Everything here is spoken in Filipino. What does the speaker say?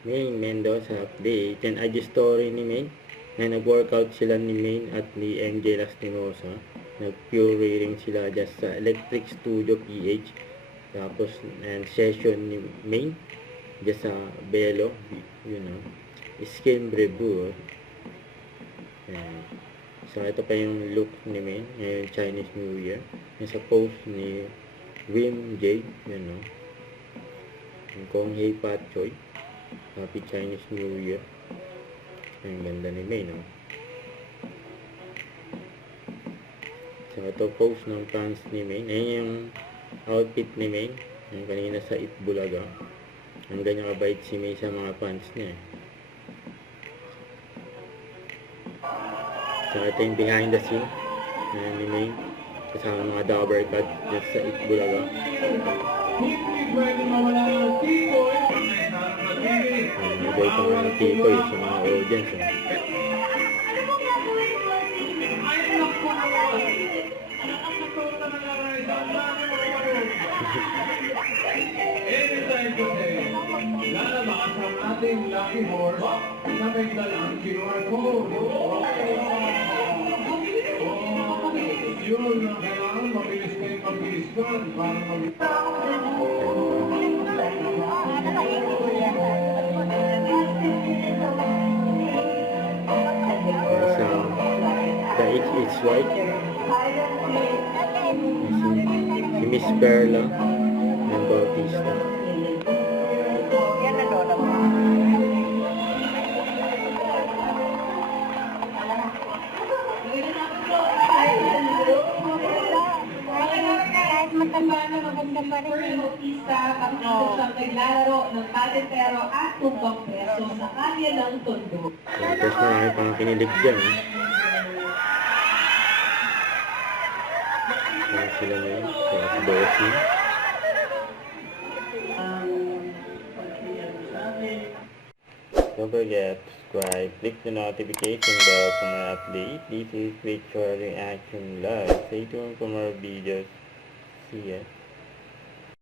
Maine Mendoza update. Yan IG story ni Maine na nag-workout sila ni Maine at ni MJ Lastimosa. Nag-pure reading sila just sa Electric Studio PH. Tapos and session ni Maine just sa Belo, Skin Brebu. Yan. So ito pa yung look ni Maine ngayong Chinese New Year. Yung sa post ni Wim J, yung Kong Hei Pat Choi. Happy Chinese New Year. Ang ganda ni May, no? So, ito post ng fans ni May. Ayan yung outfit ni May. Yung kanina sa Itbulaga. Ang ganyan kabait si May sa mga fans niya. So, ito yung behind the scene ni May. Kasama mga Dabber Cut dyan sa Itbulaga. Nagay pa mga tikoy sa mga audience. Lalabas ang ating lucky horse na may dalang QR code. Yun na kailangan mabilis kayo pag-iispan para The It's White. Si Miss Perla ng Bautista. Maganda pa rin yung Bautista, pagkito siyang naglalaro ng patentero at tumbang preso sa kanya ng tondo. Tapos na may pang kinilig dyan. Ayan sila na yun. Sa Bossy. Don't forget to subscribe, click the notification bell for my update. This is Victory Reaction Live. Stay tuned for more videos. See ya.